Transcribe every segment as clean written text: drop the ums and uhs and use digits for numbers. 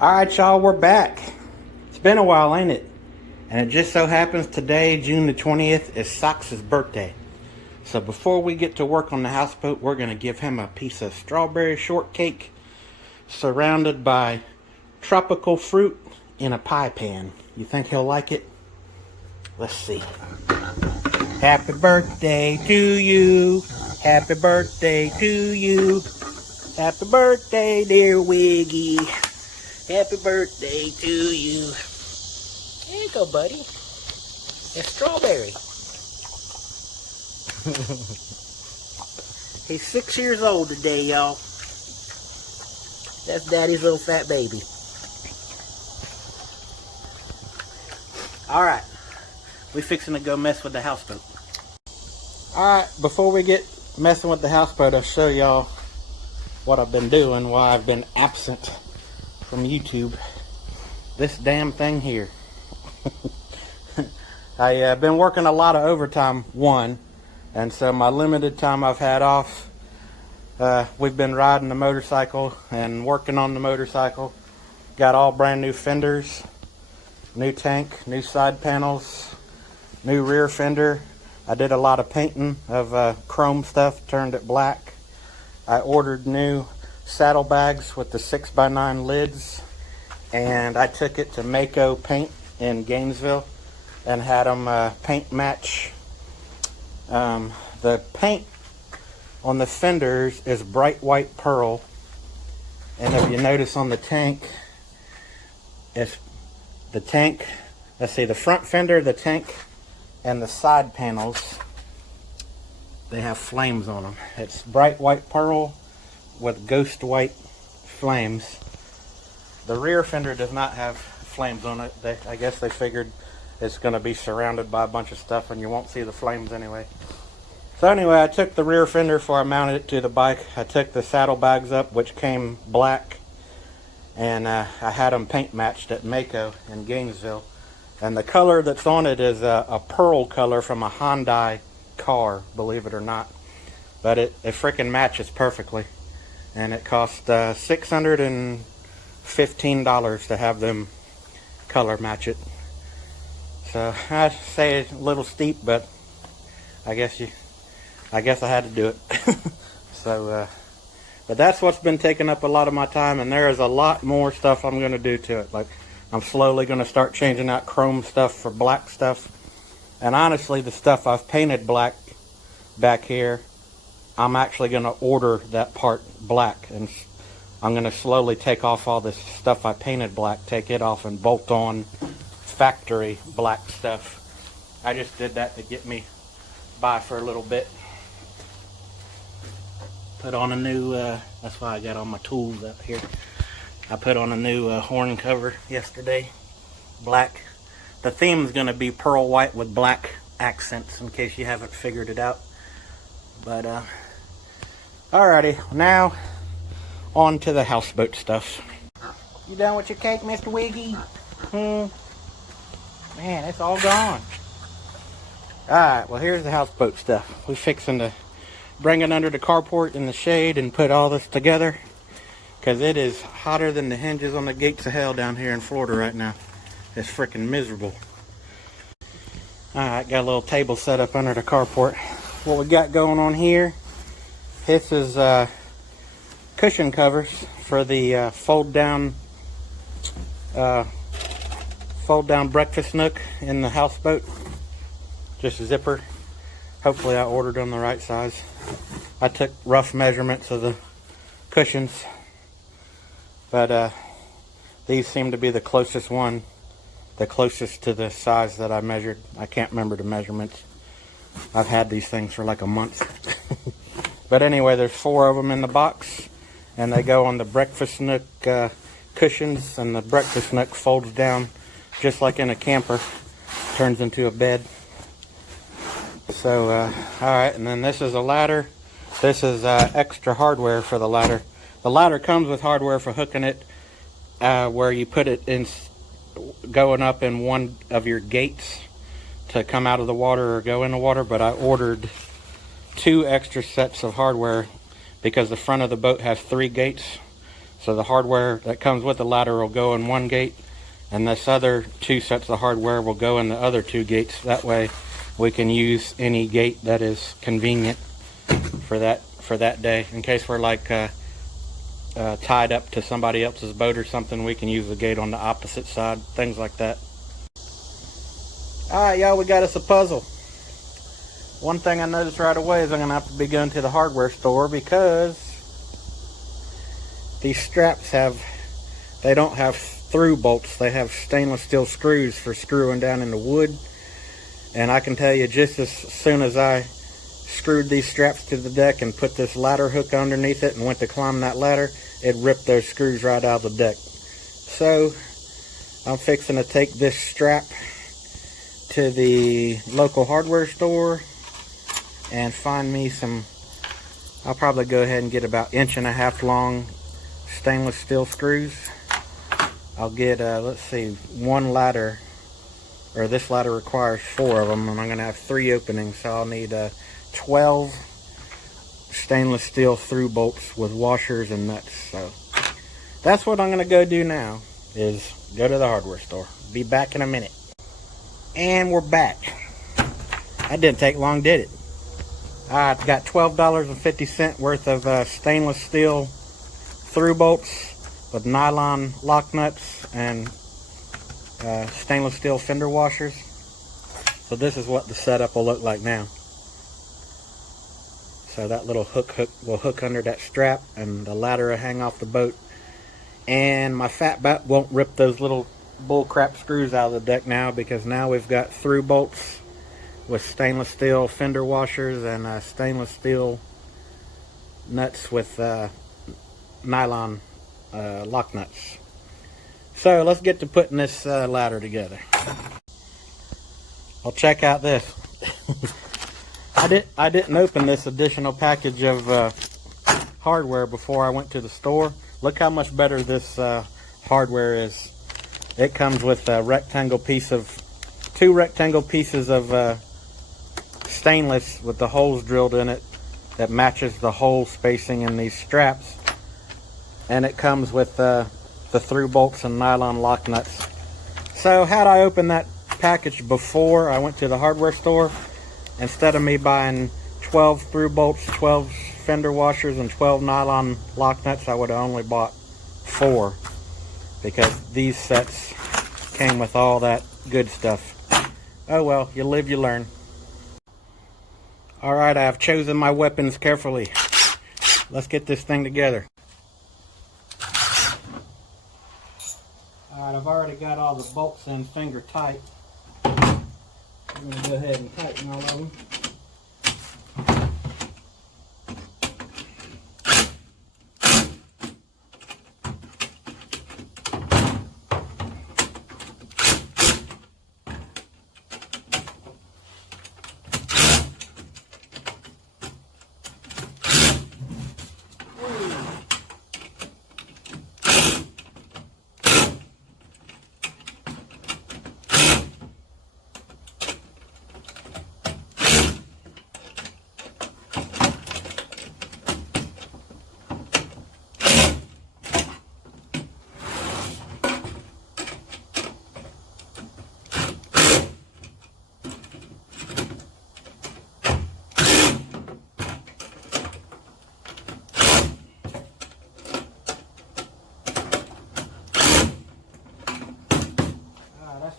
Alright, y'all, we're back. It's been a while, ain't it? And it just so happens today, June the 20th, is Sox's birthday. So before we get to work on the houseboat, we're going to give him a piece of strawberry shortcake surrounded by tropical fruit in a pie pan. You think he'll like it? Let's see. Happy birthday to you. Happy birthday to you. Happy birthday, dear Wiggy. Happy birthday to you. There you go, buddy. It's strawberry. He's 6 years old today, y'all. That's Daddy's little fat baby. Alright. We fixing to go mess with the houseboat. Alright, before we get messing with the houseboat, I'll show y'all what I've been doing while I've been absent from YouTube. This damn thing here. I've been working a lot of overtime, and so my limited time I've had off, we've been riding the motorcycle and working on the motorcycle. Got all brand new fenders, new tank, new side panels, new rear fender. I did a lot of painting of chrome stuff, turned it black. I ordered new saddlebags with the 6x9 lids, and I took it to Mako Paint in Gainesville and had them paint match. The paint on the fenders is bright white pearl, and if you notice on the tank, it's the tank, let's see, the front fender, the tank, and the side panels, they have flames on them. It's bright white pearl with ghost white flames. The rear fender does not have flames on it. I guess they figured it's going to be surrounded by a bunch of stuff and you won't see the flames anyway. So anyway, I took the rear fender before I mounted it to the bike. I took the saddlebags up, which came black, and I had them paint matched at Mako in Gainesville. And the color that's on it is a pearl color from a Hyundai car, believe it or not. But it freaking matches perfectly. And it cost $615 to have them color match it. So I'd say it's a little steep, but I guess I had to do it. So, but that's what's been taking up a lot of my time, and there is a lot more stuff I'm going to do to it. Like, I'm slowly going to start changing out chrome stuff for black stuff. And honestly, the stuff I've painted black back here, I'm actually going to order that part black, and I'm going to slowly take off all this stuff I painted black, take it off, and bolt on factory black stuff. I just did that to get me by for a little bit. Put on a new, that's why I got all my tools up here. I put on a new horn cover yesterday, black. The theme is going to be pearl white with black accents, in case you haven't figured it out. But, alrighty, now on to the houseboat stuff. You done with your cake, Mr. Wiggy? Man, it's all gone. Alright, well, here's the houseboat stuff. We're fixing to bring it under the carport in the shade and put all this together, because it is hotter than the hinges on the gates of hell down here in Florida right now. It's freaking miserable. Alright, got a little table set up under the carport. What we got going on here, this is cushion covers for the fold down breakfast nook in the houseboat. Just a zipper. Hopefully I ordered them the right size. I took rough measurements of the cushions, but these seem to be the closest to the size that I measured. I can't remember the measurements. I've had these things for like a month. But anyway, there's 4 of them in the box, and they go on the breakfast nook cushions, and the breakfast nook folds down just like in a camper, turns into a bed. So alright, and then this is a ladder. This is extra hardware for the ladder. The ladder comes with hardware for hooking it where you put it in, going up in one of your gates to come out of the water or go in the water, but I ordered 2 extra sets of hardware because the front of the boat has 3 gates. So the hardware that comes with the ladder will go in one gate, and this other 2 sets of hardware will go in the other 2 gates. That way we can use any gate that is convenient for that day. In case we're like tied up to somebody else's boat or something, we can use the gate on the opposite side, things like that. Alright, y'all, we got us a puzzle. One thing I noticed right away is I'm going to have to be going to the hardware store, because these straps they don't have through bolts. They have stainless steel screws for screwing down in the wood. And I can tell you, just as soon as I screwed these straps to the deck and put this ladder hook underneath it and went to climb that ladder, it ripped those screws right out of the deck. So I'm fixing to take this strap to the local hardware store and find me some, I'll probably go ahead and get about 1.5 inch long stainless steel screws. I'll get, let's see, 1 ladder, or this ladder requires 4 of them, and I'm going to have 3 openings, so I'll need 12 stainless steel through bolts with washers and nuts. So that's what I'm going to go do now, is go to the hardware store. Be back in a minute. And we're back. That didn't take long, did it? I got $12.50 worth of stainless steel through bolts with nylon lock nuts and stainless steel fender washers. So this is what the setup will look like now. So that little hook will hook under that strap, and the ladder will hang off the boat. And my fat bat won't rip those little bullcrap screws out of the deck now, because now we've got through bolts with stainless steel fender washers and stainless steel nuts with nylon lock nuts. So let's get to putting this ladder together. Well, check out this. I didn't open this additional package of hardware before I went to the store. Look how much better this hardware is. It comes with a rectangle piece of 2 rectangle pieces of stainless with the holes drilled in it that matches the hole spacing in these straps, and it comes with the through bolts and nylon lock nuts. So had I opened that package before I went to the hardware store, instead of me buying 12 through bolts, 12 fender washers, and 12 nylon lock nuts, I would have only bought 4, because these sets came with all that good stuff. Oh well, you live, you learn. Alright, I have chosen my weapons carefully. Let's get this thing together. Alright, I've already got all the bolts in finger tight. I'm going to go ahead and tighten all of them.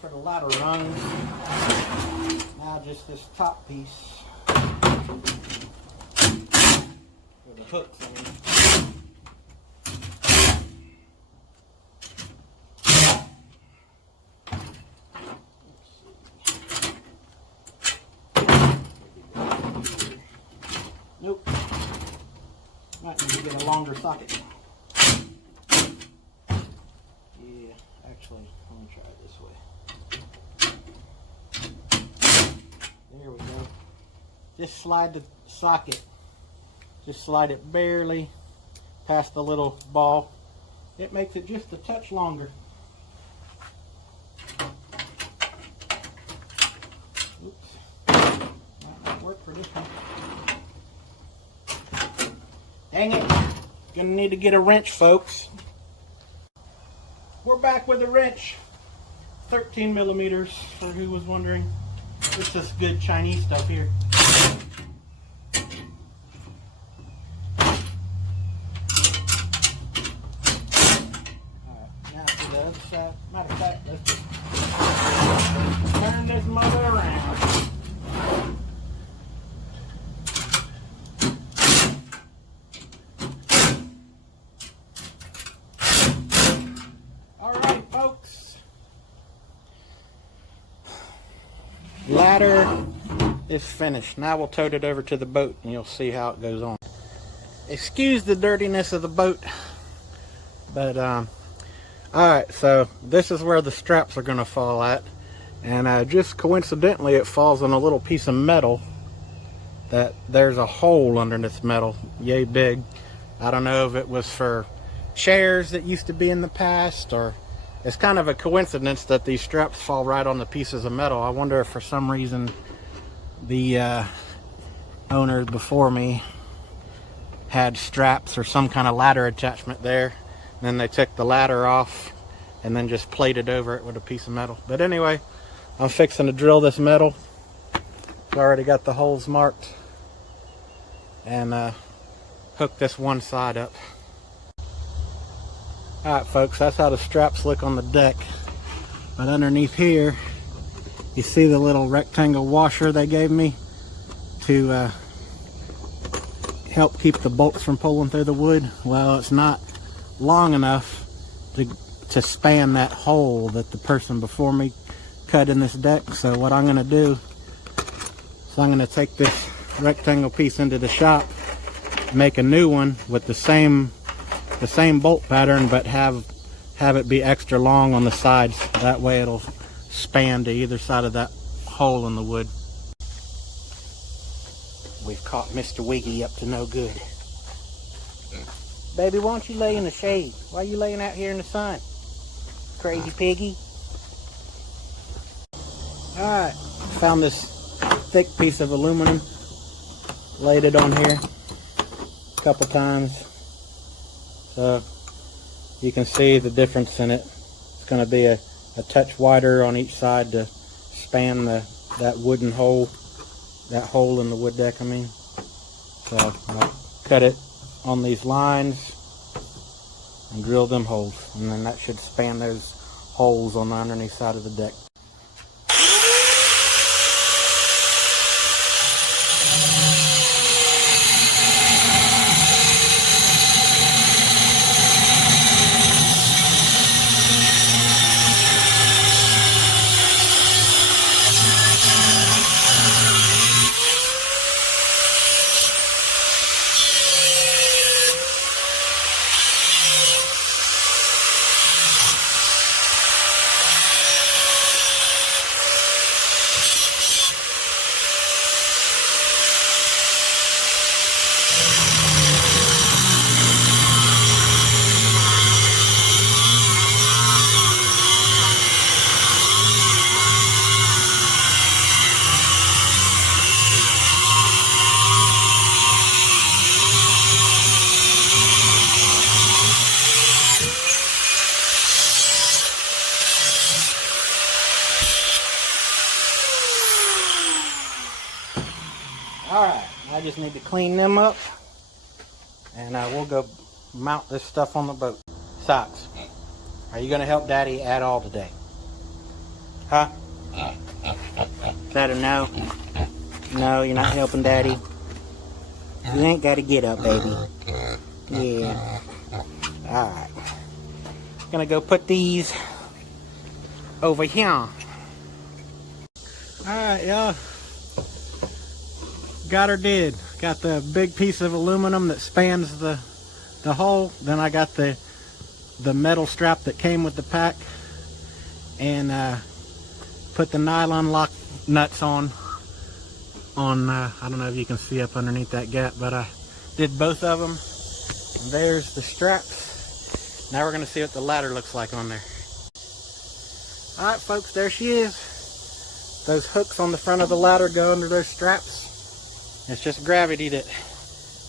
For the ladder rung. Now just this top piece with the hooks on it. Nope. Might need to get a longer socket. Yeah, actually, let me try it this way. There we go. Just slide the socket. Just slide it barely past the little ball. It makes it just a touch longer. Oops. Might not work for this one. Dang it. Gonna need to get a wrench, folks. we're back with a wrench. 13 millimeters, for who was wondering. It's this good Chinese stuff here. Alright, now to the other side. Matter of fact, let's just turn this mother around. Alright, folks. Ladder is finished. Now we'll tote it over to the boat and you'll see how it goes on. Excuse the dirtiness of the boat, but alright, so this is where the straps are going to fall at, and just coincidentally it falls on a little piece of metal that there's a hole under this metal, yay big. I don't know if it was for chairs that used to be in the past, or it's kind of a coincidence that these straps fall right on the pieces of metal. I wonder if for some reason the owners before me had straps or some kind of ladder attachment there, and then they took the ladder off and then just plated over it with a piece of metal. But anyway, I'm fixing to drill this metal. I've already got the holes marked, and hook this one side up. Alright folks, that's how the straps look on the deck. But underneath here, you see the little rectangle washer they gave me to help keep the bolts from pulling through the wood. Well, it's not long enough to span that hole that the person before me cut in this deck. So what I'm going to do is I'm going to take this rectangle piece into the shop, make a new one with the same bolt pattern, but have it be extra long on the sides. That way it'll span to either side of that hole in the wood. We've caught Mr. Wiggy up to no good. Baby, why don't you lay in the shade? Why are you laying out here in the sun? Crazy piggy. Alright, found this thick piece of aluminum. Laid it on here a couple times. So you can see the difference in it. It's going to be a touch wider on each side to span that wooden hole. That hole in the wood deck, I mean. So I'll cut it on these lines and drill them holes, and then that should span those holes on the underneath side of the deck. Alright, I just need to clean them up, and we'll go mount this stuff on the boat. Socks, are you going to help Daddy at all today? Huh? Is that a no? No, you're not helping Daddy? You ain't got to get up, baby. Yeah. Alright. Gonna go put these over here. Alright, y'all. Got her did. Got the big piece of aluminum that spans the hole. Then I got the metal strap that came with the pack, and put the nylon lock nuts on I don't know if you can see up underneath that gap, but I did both of them. And there's the straps. Now we're going to see what the ladder looks like on there. Alright folks, there she is. Those hooks on the front of the ladder go under those straps. It's just gravity that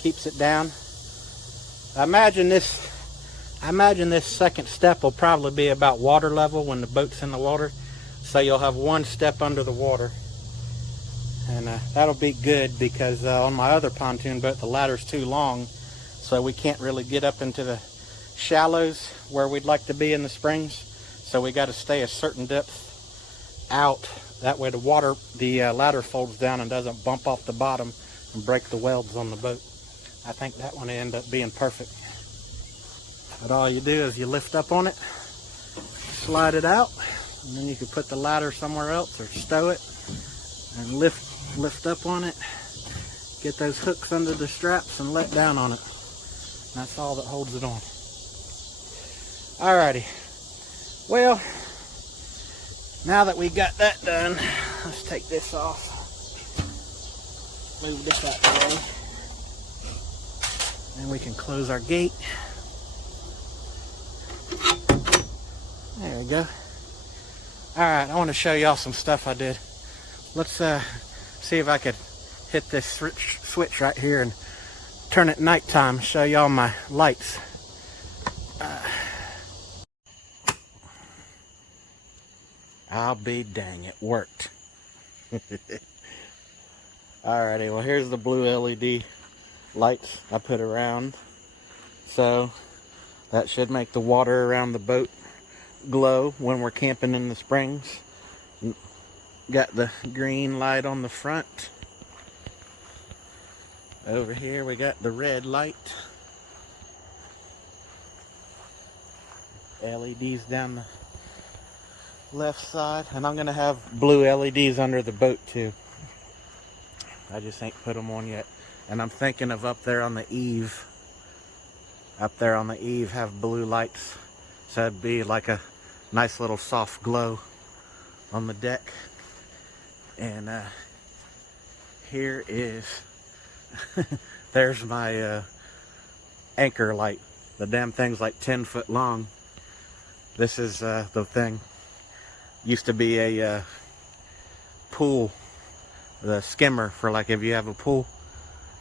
keeps it down. I imagine I imagine this second step will probably be about water level when the boat's in the water. So you'll have one step under the water. And that'll be good because on my other pontoon boat, the ladder's too long. So we can't really get up into the shallows where we'd like to be in the springs. So we got to stay a certain depth out. That way the ladder folds down and doesn't bump off the bottom and break the welds on the boat. I think that one will end up being perfect. But all you do is you lift up on it, slide it out, and then you can put the ladder somewhere else or stow it and lift up on it, get those hooks under the straps and let down on it. And that's all that holds it on. Alrighty, well, now that we got that done, let's take this off, move this out the way, and we can close our gate. There we go. Alright, I want to show y'all some stuff I did. Let's see if I could hit this switch right here and turn it nighttime, show y'all my lights. I'll be dang, it worked. Alrighty, well here's the blue LED lights I put around. So that should make the water around the boat glow when we're camping in the springs. Got the green light on the front. Over here we got the red light. LEDs down the left side. And I'm going to have blue LEDs under the boat too. I just ain't put them on yet. And I'm thinking of up there on the eave. Up there on the eave have blue lights. So it'd be like a nice little soft glow on the deck. And here is there's my anchor light. The damn thing's like 10 foot long. This is the thing. Used to be a pool, the skimmer for like if you have a pool.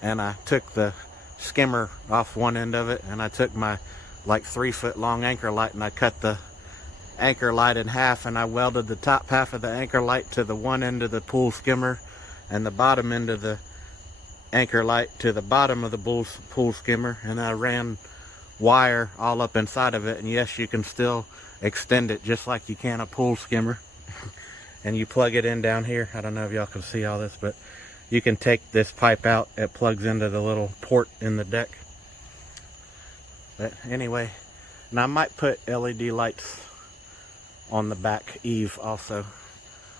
And I took the skimmer off one end of it, and I took my like 3 foot long anchor light and I cut the anchor light in half, and I welded the top half of the anchor light to the one end of the pool skimmer and the bottom end of the anchor light to the bottom of the pool skimmer, and I ran wire all up inside of it. And yes, you can still extend it just like you can a pool skimmer. And you plug it in down here. I don't know if y'all can see all this, but you can take this pipe out. It plugs into the little port in the deck. But anyway, and I might put LED lights on the back eave also.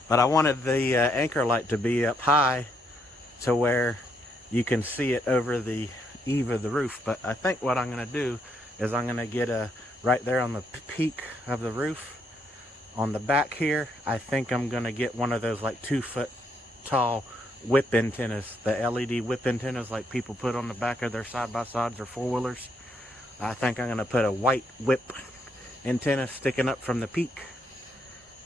But I wanted the anchor light to be up high to where you can see it over the eave of the roof. But I think what I'm going to do is I'm going to get a right there on the peak of the roof on the back here. I think I'm going to get one of those like 2 foot tall whip antennas, the LED whip antennas like people put on the back of their side-by-sides or four-wheelers. I think I'm going to put a white whip antenna sticking up from the peak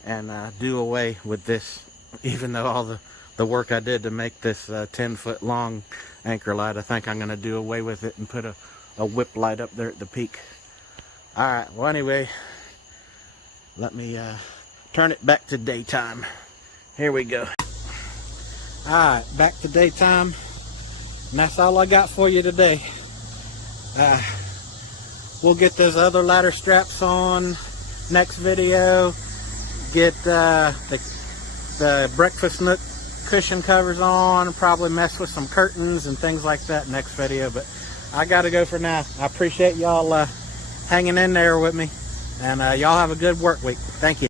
and do away with this, even though all the work I did to make this 10 foot long anchor light. I think I'm going to do away with it and put a whip light up there at the peak. Alright, well anyway, let me turn it back to daytime. Here we go. Alright, back to daytime, and that's all I got for you today. We'll get those other ladder straps on next video, get the breakfast nook cushion covers on, probably mess with some curtains and things like that next video. But I gotta go for now. I appreciate y'all hanging in there with me, and y'all have a good work week. Thank you.